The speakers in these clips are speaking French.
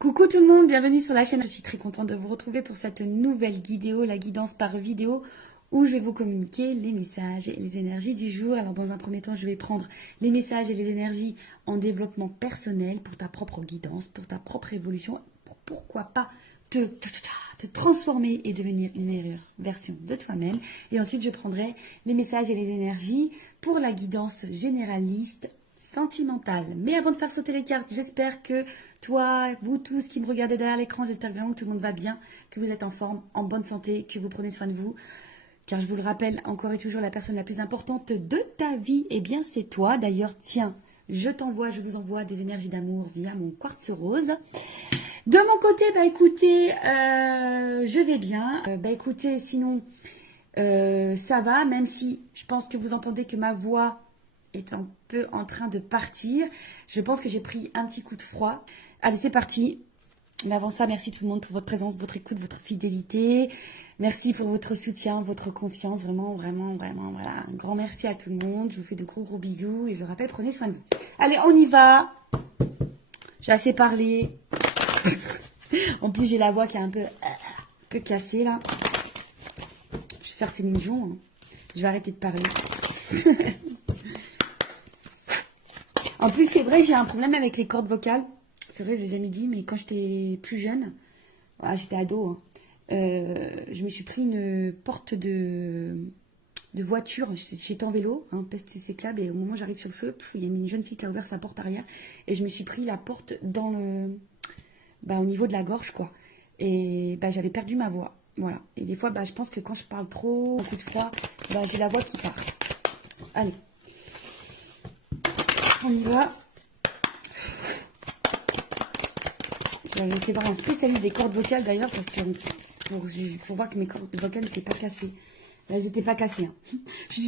Coucou tout le monde, bienvenue sur la chaîne. Je suis très contente de vous retrouver pour cette nouvelle vidéo, la guidance par vidéo, où je vais vous communiquer les messages et les énergies du jour. Alors dans un premier temps, je vais prendre les messages et les énergies en développement personnel pour ta propre guidance, pour ta propre évolution, pour pourquoi pas te transformer et devenir une meilleure version de toi-même. Et ensuite, je prendrai les messages et les énergies pour la guidance généraliste sentimentale. Mais avant de faire sauter les cartes, j'espère que toi, vous tous qui me regardez derrière l'écran, j'espère vraiment que tout le monde va bien, que vous êtes en forme, en bonne santé, que vous prenez soin de vous. Car je vous le rappelle, encore et toujours, la personne la plus importante de ta vie, eh bien c'est toi. D'ailleurs, tiens, je vous envoie des énergies d'amour via mon quartz rose. De mon côté, bah écoutez, je vais bien. Bah écoutez, sinon, ça va, même si je pense que vous entendez que ma voix est un peu en train de partir. Je pense que j'ai pris un petit coup de froid. Allez, c'est parti. Mais avant ça, merci tout le monde pour votre présence, votre écoute, votre fidélité. Merci pour votre soutien, votre confiance. Vraiment, vraiment, vraiment, voilà. Un grand merci à tout le monde. Je vous fais de gros, gros bisous. Et je vous rappelle, prenez soin de vous. Allez, on y va. J'ai assez parlé. En plus, j'ai la voix qui est un peu cassée, là. Je vais faire ces mignons. Hein. Je vais arrêter de parler. En plus, c'est vrai, j'ai un problème avec les cordes vocales. C'est vrai, j'ai jamais dit, mais quand j'étais plus jeune, voilà, j'étais ado, hein, je me suis pris une porte de voiture. J'étais en vélo, hein, peste cyclable, et au moment où j'arrive sur le feu, il y a une jeune fille qui a ouvert sa porte arrière, et je me suis pris la porte dans au niveau de la gorge, quoi. Et j'avais perdu ma voix. Voilà. Et des fois, je pense que quand je parle trop, un coup de froid, j'ai la voix qui part. Allez. On y va. Je vais essayer voir un spécialiste des cordes vocales d'ailleurs, parce que pour voir que mes cordes vocales n'étaient pas cassées. Elles n'étaient pas cassées. Hein.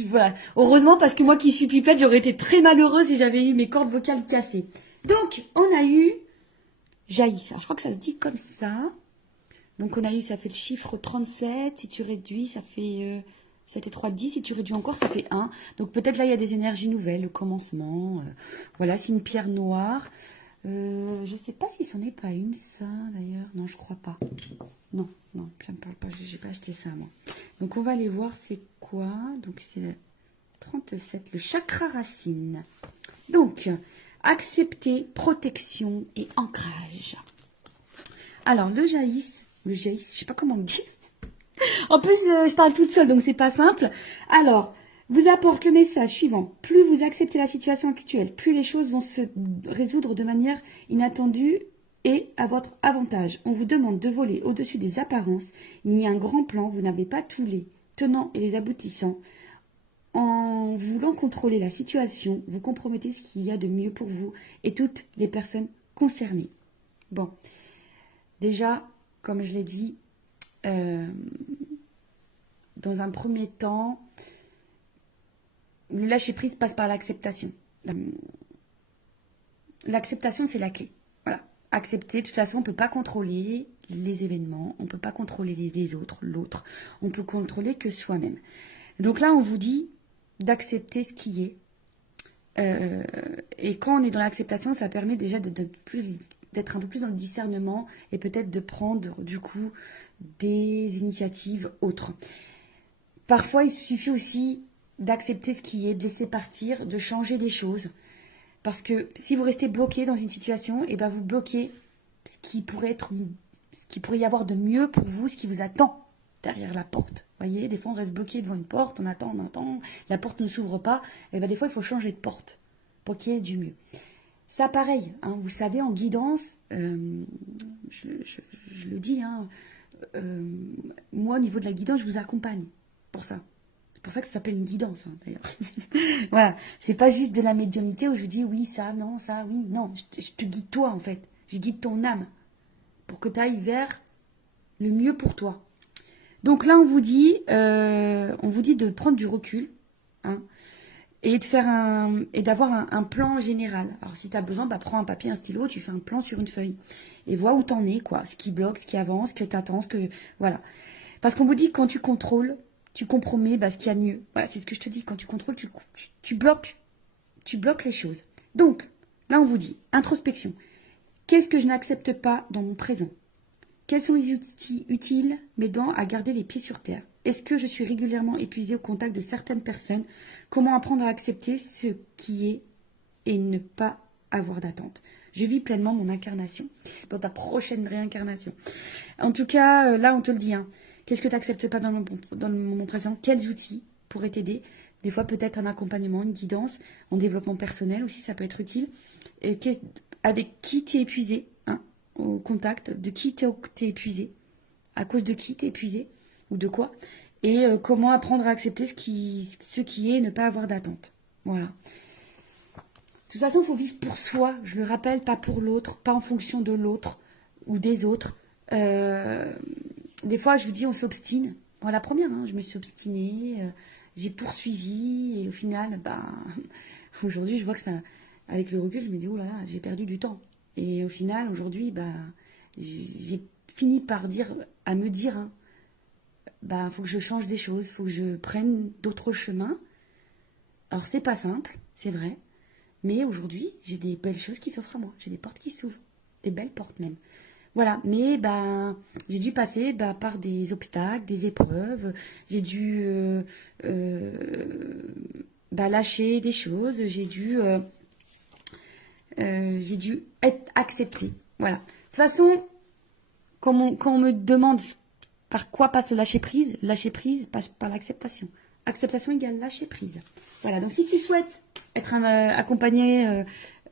Voilà. Heureusement, parce que moi qui suis pipette, j'aurais été très malheureuse si j'avais eu mes cordes vocales cassées. Donc, on a eu Jaïssa. Je crois que ça se dit comme ça. Donc, on a eu, ça fait le chiffre 37. Si tu réduis, ça fait... C'était 3, 10. Si tu réduis encore, ça fait 1. Donc, peut-être là, il y a des énergies nouvelles, le commencement. Voilà, c'est une pierre noire. Je ne sais pas si c'en est pas une, ça, d'ailleurs. Non, je crois pas. Non, non, ça me parle pas. J'ai pas acheté ça, moi. Donc, on va aller voir c'est quoi. Donc, c'est le 37, le chakra racine. Donc, accepter, protection et ancrage. Alors, le jaïs, je sais pas comment on dit. En plus, je parle toute seule, donc c'est pas simple. Alors, vous apporte le message suivant. Plus vous acceptez la situation actuelle, plus les choses vont se résoudre de manière inattendue et à votre avantage. On vous demande de voler au-dessus des apparences. Il y a un grand plan, vous n'avez pas tous les tenants et les aboutissants. En voulant contrôler la situation, vous compromettez ce qu'il y a de mieux pour vous et toutes les personnes concernées. Bon, déjà, comme je l'ai dit, dans un premier temps, le lâcher-prise passe par l'acceptation. L'acceptation, c'est la clé. Voilà. Accepter, de toute façon, on ne peut pas contrôler les événements, on ne peut pas contrôler les autres, l'autre. On peut contrôler que soi-même. Donc là, on vous dit d'accepter ce qui est. Et quand on est dans l'acceptation, ça permet déjà d'être un peu plus dans le discernement et peut-être de prendre, du coup, des initiatives autres. Parfois, il suffit aussi d'accepter ce qui est, de laisser partir, de changer des choses. Parce que si vous restez bloqué dans une situation, et vous bloquez ce qui pourrait y avoir de mieux pour vous, ce qui vous attend derrière la porte. Vous voyez, des fois on reste bloqué devant une porte, on attend, la porte ne s'ouvre pas, et des fois il faut changer de porte pour qu'il y ait du mieux. Ça pareil, hein, vous savez, en guidance, je le dis, hein, moi au niveau de la guidance, je vous accompagne pour ça. C'est pour ça que ça s'appelle une guidance, hein, d'ailleurs. Voilà, c'est pas juste de la médiumnité où je dis oui, ça, non, ça, oui, non. Je te guide toi, en fait. Je guide ton âme pour que tu ailles vers le mieux pour toi. Donc là, on vous dit de prendre du recul, hein, et d'avoir un plan général. Alors, si tu as besoin, prends un papier, un stylo, tu fais un plan sur une feuille. Et vois où t'en es, quoi. Ce qui bloque, ce qui avance, ce que tu attends, voilà. Parce qu'on vous dit que quand tu contrôles, tu compromets ce qu'il y a de mieux. Voilà, c'est ce que je te dis. Quand tu contrôles, tu bloques les choses. Donc, là, on vous dit, introspection. Qu'est-ce que je n'accepte pas dans mon présent? Quels sont les outils utiles m'aidant à garder les pieds sur terre? Est-ce que je suis régulièrement épuisée au contact de certaines personnes? Comment apprendre à accepter ce qui est et ne pas avoir d'attente? Je vis pleinement mon incarnation dans ta prochaine réincarnation. En tout cas, là, on te le dit. Hein. Qu'est-ce que tu n'acceptes pas dans le moment présent? Quels outils pourraient t'aider? Des fois, peut-être un accompagnement, une guidance, en développement personnel aussi, ça peut être utile. Et avec qui tu es épuisé, hein, au contact, de qui tu es épuisé, à cause de qui tu es épuisé, ou de quoi. Et comment apprendre à accepter ce qui est et ne pas avoir d'attente. Voilà. De toute façon, il faut vivre pour soi, je le rappelle, pas pour l'autre, pas en fonction de l'autre ou des autres. Des fois, je vous dis, on s'obstine. Bon, la première, hein, je me suis obstinée, j'ai poursuivi, et au final, aujourd'hui, je vois que ça, avec le recul, je me dis, oh là là, j'ai perdu du temps. Et au final, aujourd'hui, j'ai fini par me dire, hein, faut que je change des choses, faut que je prenne d'autres chemins. Alors, c'est pas simple, c'est vrai. Mais aujourd'hui, j'ai des belles choses qui s'offrent à moi. J'ai des portes qui s'ouvrent. Des belles portes même. Voilà. Mais j'ai dû passer par des obstacles, des épreuves. J'ai dû lâcher des choses. J'ai dû être acceptée. Voilà. De toute façon, quand on me demande par quoi passe le lâcher prise passe par l'acceptation. Acceptation égale lâcher prise. Voilà, donc si tu souhaites être accompagné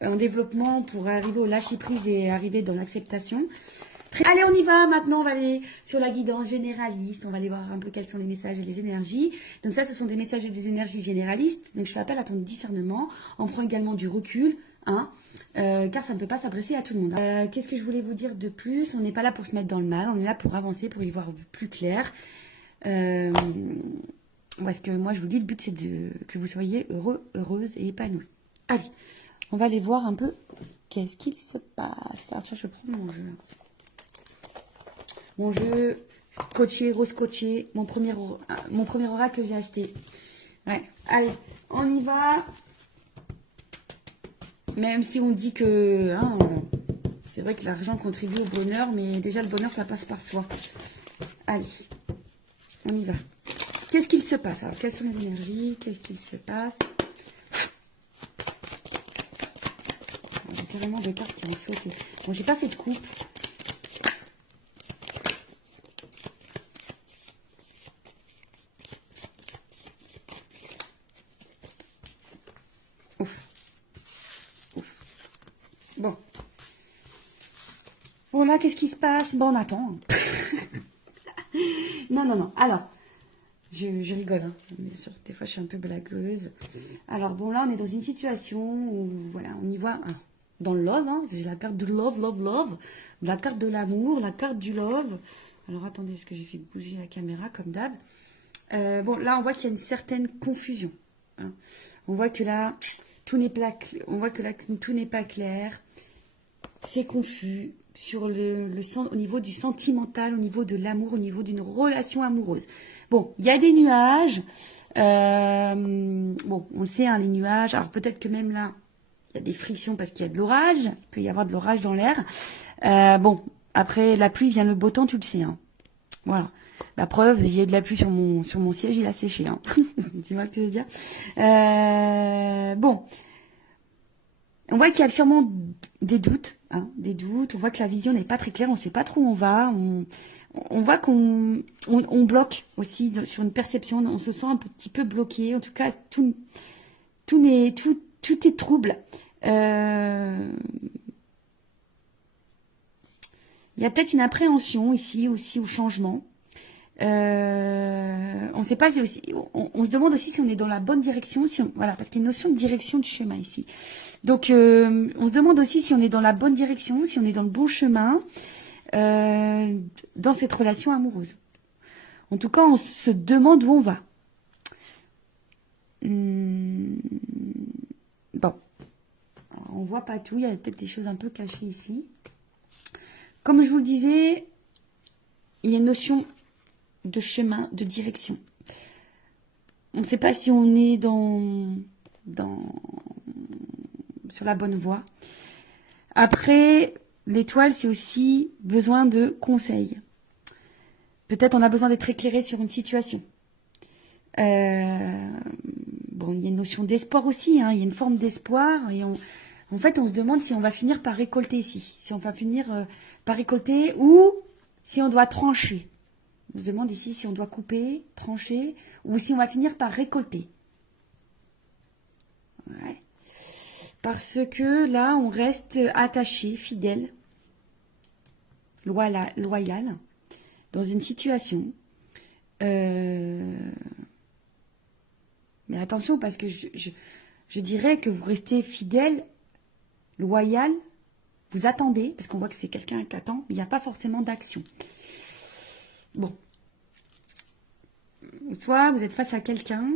en développement pour arriver au lâcher prise et arriver dans l'acceptation. Allez, on y va. Maintenant, on va aller sur la guidance généraliste. On va aller voir un peu quels sont les messages et les énergies. Donc ça, ce sont des messages et des énergies généralistes. Donc je fais appel à ton discernement. On prend également du recul, hein, car ça ne peut pas s'adresser à tout le monde. Qu'est-ce que je voulais vous dire de plus? On n'est pas là pour se mettre dans le mal. On est là pour avancer, pour y voir plus clair. Parce que moi, je vous dis, le but, c'est que vous soyez heureux, heureuse et épanouie. Allez, on va aller voir un peu qu'est-ce qu'il se passe. Alors ça, je prends mon jeu. Mon jeu coaché, rose coaché, mon premier oracle que j'ai acheté. Ouais, allez, on y va. Même si on dit que c'est vrai que l'argent contribue au bonheur, mais déjà, le bonheur, ça passe par soi. Allez, on y va. Qu'est-ce qu'il se passe? Alors, quelles sont les énergies? Qu'est-ce qu'il se passe? J'ai carrément des cartes qui ont sauté. Bon, j'ai pas fait de coupe. Ouf. Ouf. Bon. Bon, là, qu'est-ce qui se passe? Bon, on attend. Non. Alors... Je rigole, hein. Bien sûr, des fois je suis un peu blagueuse. Alors bon, là on est dans une situation où, voilà, on y voit, hein, dans le love, hein, j'ai la carte du love, la carte de l'amour, la carte du love. Alors attendez, est-ce que j'ai fait bouger la caméra comme d'hab? Bon, là on voit qu'il y a une certaine confusion. Hein. On voit que là, tout n'est pas clair, c'est confus sur au niveau du sentimental, au niveau de l'amour, au niveau d'une relation amoureuse. Bon, il y a des nuages. Bon, on sait, hein, les nuages. Alors peut-être que même là, il y a des frictions parce qu'il y a de l'orage. Il peut y avoir de l'orage dans l'air. Bon, après la pluie vient le beau temps, tu le sais. Hein. Voilà. La preuve, il y a de la pluie sur mon siège, il a séché. Hein. Dis-moi ce que je veux dire. Bon. On voit qu'il y a sûrement des doutes, hein, des doutes. On voit que la vision n'est pas très claire. On ne sait pas trop où on va. On voit qu'on bloque aussi sur une perception. On se sent un petit peu bloqué. En tout cas, tout est trouble. Il y a peut-être une appréhension ici aussi au changement. On sait pas aussi, on se demande aussi si on est dans la bonne direction, voilà, parce qu'il y a une notion de direction du chemin ici. Donc, on se demande aussi si on est dans la bonne direction, si on est dans le bon chemin dans cette relation amoureuse. En tout cas, on se demande où on va. Bon, alors, on voit pas tout, il y a peut-être des choses un peu cachées ici. Comme je vous le disais, il y a une notion de chemin, de direction. On ne sait pas si on est sur la bonne voie. Après, l'étoile, c'est aussi besoin de conseils. Peut-être on a besoin d'être éclairé sur une situation. Bon, il y a une notion d'espoir aussi, hein, il y a une forme d'espoir. Et en fait, on se demande si on va finir par récolter ici. Si on va finir par récolter ou si on doit trancher. On se demande ici si on doit couper, trancher ou si on va finir par récolter. Ouais. Parce que là, on reste attaché, fidèle, loyal, dans une situation. Mais attention, parce que je dirais que vous restez fidèle, loyal, vous attendez, parce qu'on voit que c'est quelqu'un qui attend, mais il n'y a pas forcément d'action. Bon. Soit vous êtes face à quelqu'un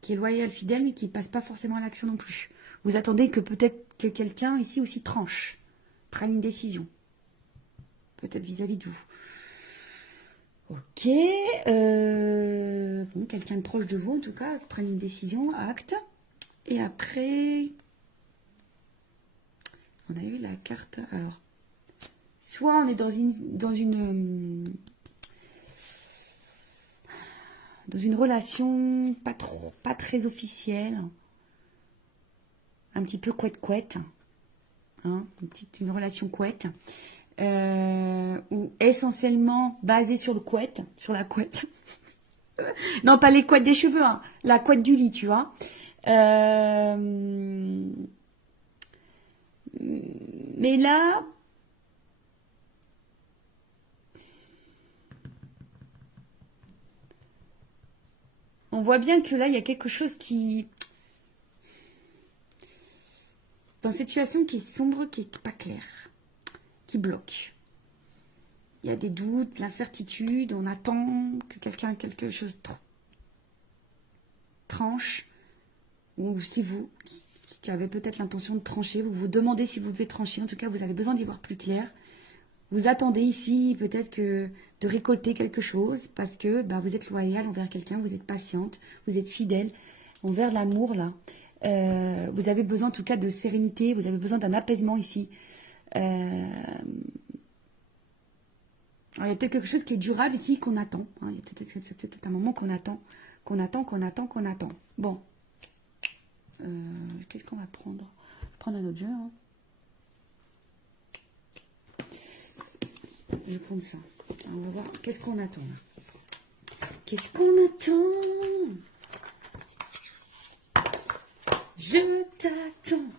qui est loyal, fidèle, mais qui ne passe pas forcément à l'action non plus. Vous attendez que peut-être que quelqu'un ici aussi tranche, prenne une décision. Peut-être vis-à-vis de vous. Ok. Bon, quelqu'un de proche de vous, en tout cas, prenne une décision, acte. Et après, on a eu la carte. Alors, soit on est dans une relation pas très officielle, un petit peu couette-couette, hein, une relation couette, ou essentiellement basée sur le couette, sur la couette. Non, pas les couettes des cheveux, hein, la couette du lit, tu vois. Mais là, on voit bien que là, il y a quelque chose qui... Dans cette situation qui est sombre, qui n'est pas claire, qui bloque. Il y a des doutes, l'incertitude, on attend que quelque chose tranche. Ou si vous, qui avez peut-être l'intention de trancher, vous vous demandez si vous devez trancher. En tout cas, vous avez besoin d'y voir plus clair. Vous attendez ici peut-être que de récolter quelque chose parce que vous êtes loyal envers quelqu'un, vous êtes patiente, vous êtes fidèle envers l'amour là. Vous avez besoin en tout cas de sérénité, vous avez besoin d'un apaisement ici. Alors, il y a peut-être quelque chose qui est durable ici qu'on attend. Hein. Il y a peut-être un moment qu'on attend. Bon. Qu'est-ce qu'on va prendre? Prendre un autre jeu. Hein. Je vais prendre ça. Alors, on va voir. Qu'est-ce qu'on attend là? Qu'est-ce qu'on attend? Je t'attends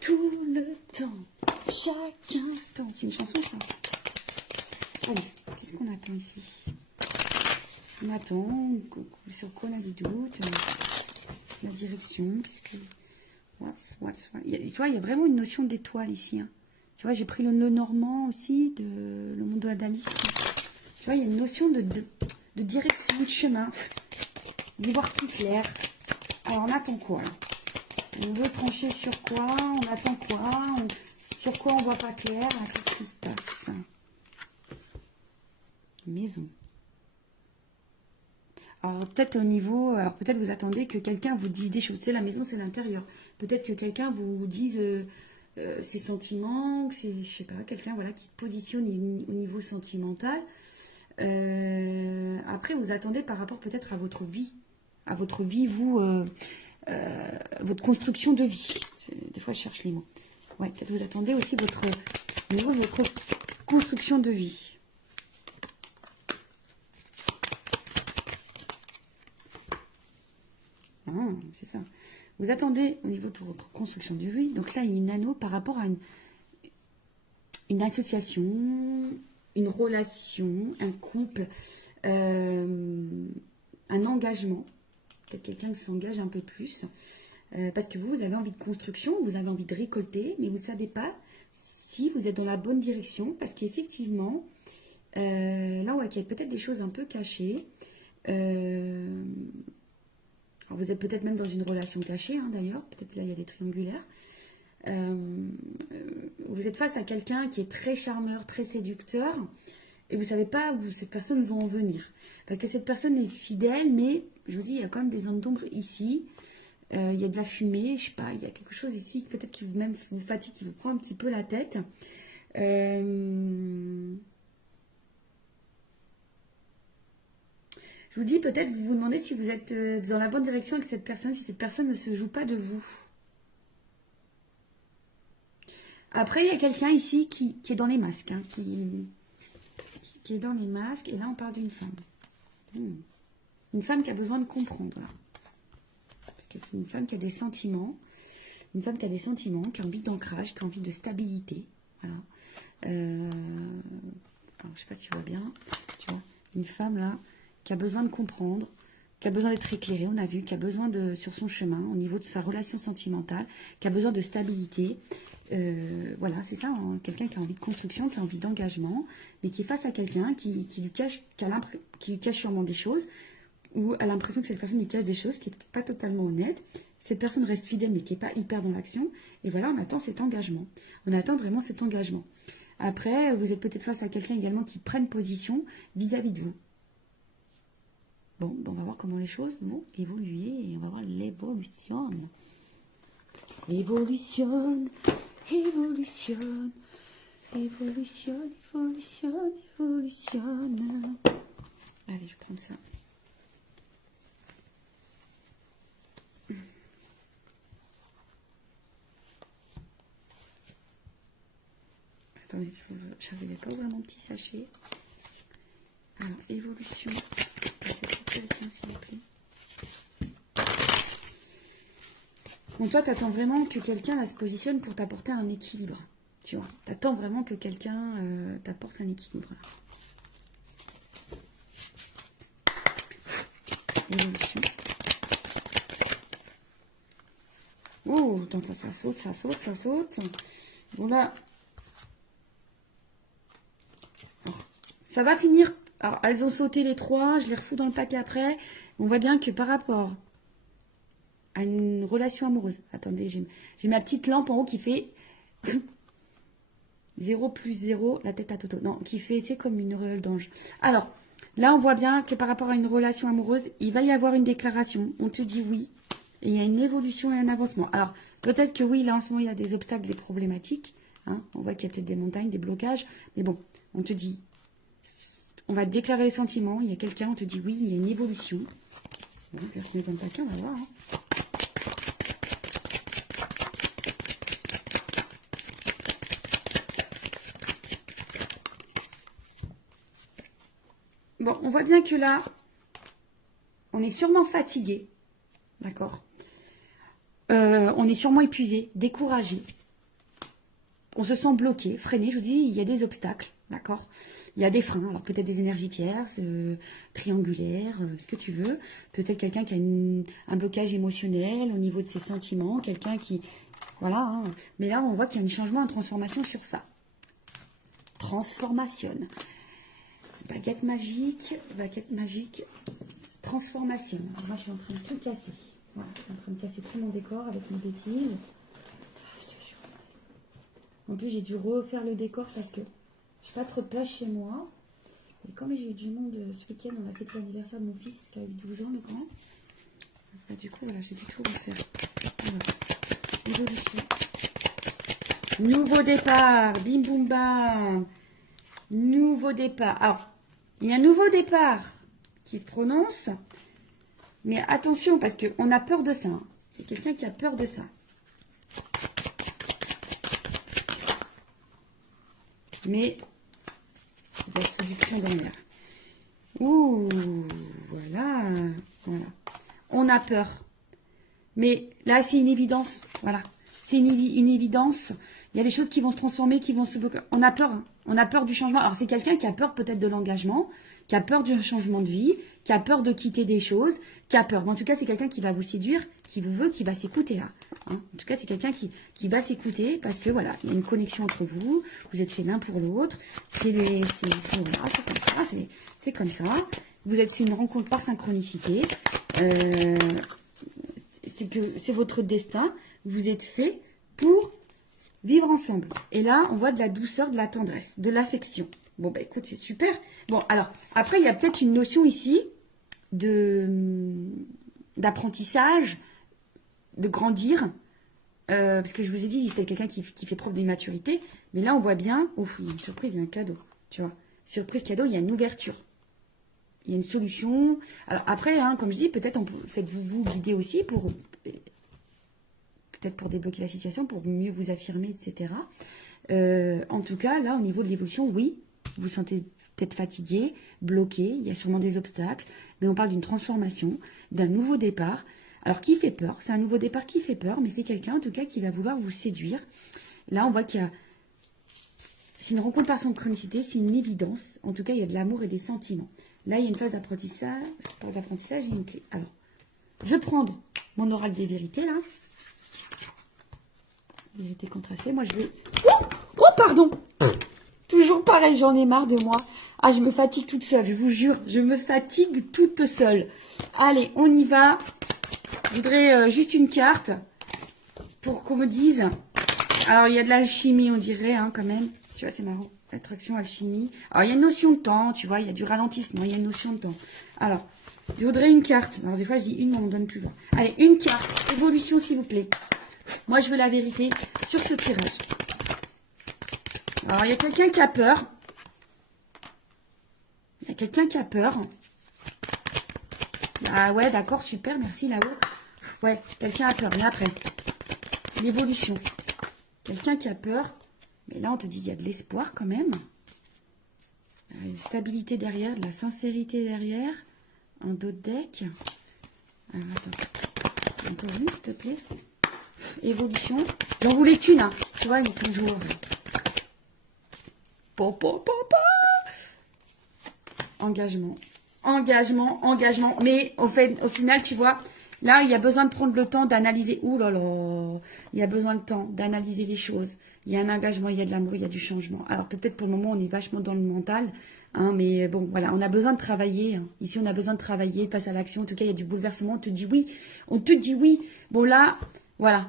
tout le temps, chaque instant. C'est une chanson ça. Allez, qu'est-ce qu'on attend ici? On attend, sur quoi on a des doutes, la direction, qu'est-ce que... Tu vois, il y a vraiment une notion d'étoile ici. Hein. Tu vois, j'ai pris le normand aussi, le monde d'Alice. Tu vois, il y a une notion de direction, de chemin, d'y voir plus clair. Alors, on attend quoi là? On veut trancher sur quoi? On attend quoi? Sur quoi on voit pas clair? Qu'est-ce qui se passe? Maison. Alors peut-être au niveau, alors peut-être vous attendez que quelqu'un vous dise des choses. C'est la maison, c'est l'intérieur. Peut-être que quelqu'un vous dise ses sentiments, que c'est, je sais pas, quelqu'un voilà qui se positionne au niveau sentimental. Après vous attendez par rapport peut-être à votre vie, vous, votre construction de vie. Des fois je cherche les mots. Ouais, peut-être vous attendez aussi au niveau de votre construction de vie. Ah, c'est ça. Vous attendez au niveau de votre construction de vie. Donc là, il y a une anneau par rapport à une association, une relation, un couple, un engagement. Peut-être quelqu'un qui s'engage un peu plus. Parce que vous avez envie de construction, vous avez envie de récolter, mais vous ne savez pas si vous êtes dans la bonne direction. Parce qu'effectivement, là, on voit qu'il y a peut-être des choses un peu cachées. Alors vous êtes peut-être même dans une relation cachée, hein, d'ailleurs. Peut-être là, il y a des triangulaires. Vous êtes face à quelqu'un qui est très charmeur, très séducteur. Et vous ne savez pas où cette personne va en venir. Parce que cette personne est fidèle, mais je vous dis, il y a quand même des zones d'ombre ici. Il y a de la fumée, je sais pas, il y a quelque chose ici peut-être qui vous fatigue, qui vous prend un petit peu la tête. Je vous dis, peut-être, vous vous demandez si vous êtes dans la bonne direction avec cette personne, si cette personne ne se joue pas de vous. Après, il y a quelqu'un ici qui est dans les masques, hein, qui est dans les masques, et là, on parle d'une femme. Une femme qui a besoin de comprendre, là. Parce que c'est une femme qui a des sentiments, qui a envie d'ancrage, qui a envie de stabilité, voilà. Alors, je sais pas si tu vois bien, tu vois, une femme, là, qui a besoin de comprendre, qui a besoin d'être éclairée, on a vu, qui a besoin de, sur son chemin, au niveau de sa relation sentimentale, qui a besoin de stabilité. Voilà, c'est ça, hein, quelqu'un qui a envie de construction, qui a envie d'engagement, mais qui est face à quelqu'un qui lui cache, qui lui cache sûrement des choses, ou a l'impression que cette personne lui cache des choses, qui n'est pas totalement honnête. Cette personne reste fidèle, mais qui n'est pas hyper dans l'action. Et voilà, on attend cet engagement. On attend vraiment cet engagement. Après, vous êtes peut-être face à quelqu'un également qui prenne position vis-à-vis de vous. Bon, on va voir comment les choses vont évoluer et on va voir l'évolution. Évolution, évolution, évolution, évolution, évolution. Allez, je vais prendre ça. Attendez, je n'arrivais pas à ouvrir mon petit sachet. Alors, évolution de cette situation, s'il vous plaît. Bon, toi, tu attends vraiment que quelqu'un se positionne pour t'apporter un équilibre. Tu vois, tu attends vraiment que quelqu'un t'apporte un équilibre. Évolution. Oh, attends, ça saute, ça saute, ça saute. Bon, là. Alors, ça va finir. Alors, elles ont sauté les trois, je les refous dans le paquet après. On voit bien que par rapport à une relation amoureuse. Attendez, j'ai ma petite lampe en haut qui fait 0 plus 0, la tête à Toto. Non, qui fait, tu sais, comme une auréole d'ange. Alors, là, on voit bien que par rapport à une relation amoureuse, il va y avoir une déclaration. On te dit oui. Et il y a une évolution et un avancement. Alors, peut-être que oui, là, en ce moment, il y a des obstacles, des problématiques. Hein. On voit qu'il y a peut-être des montagnes, des blocages. Mais bon, on te dit, on va te déclarer les sentiments. Il y a quelqu'un, on te dit oui, il y a une évolution. Bon, je vais remettre dans le paquet, on va voir. Hein. Bon, on voit bien que là, on est sûrement fatigué. D'accord. On est sûrement épuisé, découragé. On se sent bloqué, freiné. Je vous dis, il y a des obstacles. D'accord. Il y a des freins. Alors peut-être des énergies tierces, triangulaires, ce que tu veux. Peut-être quelqu'un qui a un blocage émotionnel au niveau de ses sentiments. Quelqu'un qui... Voilà. Hein. Mais là, on voit qu'il y a un changement, une transformation sur ça. Transformation. Baguette magique, transformation. Alors, moi, je suis en train de tout casser. Voilà, je suis en train de casser tout mon décor avec mes bêtises. En plus, j'ai dû refaire le décor parce que je n'ai pas trop de place chez moi. Et comme j'ai eu du monde ce week-end, on a fêté l'anniversaire de mon fils qui a eu 12 ans, le grand. Bah, du coup, voilà, j'ai dû tout refaire. Voilà. Évolution. Nouveau départ. Bim boum bam. Nouveau départ. Alors, il y a un nouveau départ qui se prononce. Mais attention, parce qu'on a peur de ça. Hein. Il y a quelqu'un qui a peur de ça. Mais il y a la séduction derrière. Ouh, voilà. On a peur. Mais là, c'est une évidence. Voilà. C'est une évidence. Il y a des choses qui vont se transformer, qui vont se bloquer. On a peur. Hein. On a peur du changement. Alors, c'est quelqu'un qui a peur peut-être de l'engagement, qui a peur du changement de vie, qui a peur de quitter des choses, qui a peur. Mais en tout cas, c'est quelqu'un qui va vous séduire, qui vous veut, qui va s'écouter là. Hein. En tout cas, c'est quelqu'un qui va s'écouter parce que voilà, il y a une connexion entre vous. Vous êtes fait l'un pour l'autre. C'est comme ça. C'est comme ça. C'est une rencontre par synchronicité. C'est votre destin. Vous êtes fait pour vivre ensemble. Et là, on voit de la douceur, de la tendresse, de l'affection. Bon, bah écoute, c'est super. Bon, alors, après, il y a peut-être une notion ici d'apprentissage, de grandir. Parce que je vous ai dit, c'était quelqu'un qui fait preuve d'immaturité. Mais là, on voit bien, ouf, il y a une surprise, il y a un cadeau. Tu vois, surprise, cadeau, il y a une ouverture. Il y a une solution. Alors après, hein, comme je dis, peut-être faites-vous guider aussi pour peut-être pour débloquer la situation, pour mieux vous affirmer, etc. En tout cas, là, au niveau de l'évolution, oui, vous vous sentez peut-être fatigué, bloqué, il y a sûrement des obstacles, mais on parle d'une transformation, d'un nouveau départ. Alors, qui fait peur? C'est un nouveau départ qui fait peur, mais c'est quelqu'un, en tout cas, qui va vouloir vous séduire. Là, on voit qu'il y a... C'est une rencontre par synchronicité, c'est une évidence. En tout cas, il y a de l'amour et des sentiments. Là, il y a une phase d'apprentissage. Par l'apprentissage, il y a une clé. Alors, je vais prendre mon oral des vérités, là. Vérité contrastée. Moi, je vais... Oh, pardon. Toujours pareil, j'en ai marre de moi. Ah, je me fatigue toute seule, je vous jure. Je me fatigue toute seule. Allez, on y va. Je voudrais juste une carte pour qu'on me dise. Alors, il y a de l'alchimie, on dirait, hein, quand même. Tu vois, c'est marrant. Attraction, alchimie. Alors, il y a une notion de temps, tu vois. Il y a du ralentissement, il y a une notion de temps. Alors, je voudrais une carte. Alors, des fois, je dis une, mais on me donne plus loin. Allez, une carte. Évolution, s'il vous plaît. Moi, je veux la vérité sur ce tirage. Alors, il y a quelqu'un qui a peur. Il y a quelqu'un qui a peur. Ah ouais, d'accord, super, merci là-haut. Ouais, quelqu'un a peur. Mais après, l'évolution. Quelqu'un qui a peur. Mais là, on te dit, il y a de l'espoir quand même. Une stabilité derrière, de la sincérité derrière. Un dos de deck. Alors, attends. Encore une, s'il te plaît. Évolution. J'en voulais qu'une, hein. Tu vois, ils sont jours. Engagement. Engagement, engagement. Mais au final, tu vois, là, il y a besoin de prendre le temps d'analyser. Ouh là là. Il y a besoin de temps d'analyser les choses. Il y a un engagement, il y a de l'amour, il y a du changement. Alors peut-être pour le moment, on est vachement dans le mental. Hein, mais bon, voilà, on a besoin de travailler. Hein. Ici, on a besoin de travailler, de passer à l'action. En tout cas, il y a du bouleversement. On te dit oui. On te dit oui. Bon, là, voilà.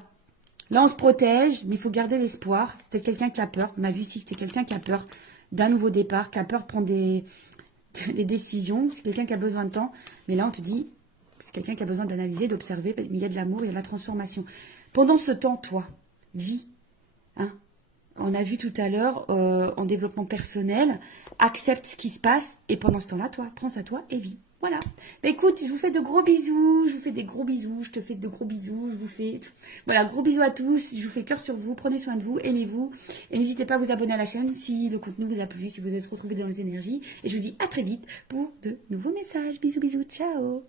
Là, on se protège, mais il faut garder l'espoir. C'était quelqu'un qui a peur. On a vu ici que c'était quelqu'un qui a peur d'un nouveau départ, qui a peur de prendre des décisions. C'est quelqu'un qui a besoin de temps. Mais là, on te dit, c'est quelqu'un qui a besoin d'analyser, d'observer. Mais il y a de l'amour, il y a de la transformation. Pendant ce temps, toi, vis. Hein. On a vu tout à l'heure, en développement personnel, accepte ce qui se passe. Et pendant ce temps-là, toi, prends ça à toi et vis. Voilà. Bah, écoute, je vous fais de gros bisous. Je vous fais des gros bisous. Je te fais de gros bisous. Je vous fais... Voilà, gros bisous à tous. Je vous fais cœur sur vous. Prenez soin de vous. Aimez-vous. Et n'hésitez pas à vous abonner à la chaîne si le contenu vous a plu, si vous êtes retrouvés dans les énergies. Et je vous dis à très vite pour de nouveaux messages. Bisous, bisous. Ciao.